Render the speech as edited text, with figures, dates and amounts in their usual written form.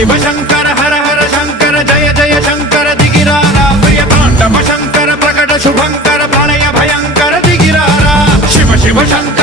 शिव शंकर हर हर शंकर जय जय शंकर दिगिरारा प्रिय तांडव शंकर प्रकट शुभंकर प्रलय भयंकर दिगिरारा शिव शिव शंकर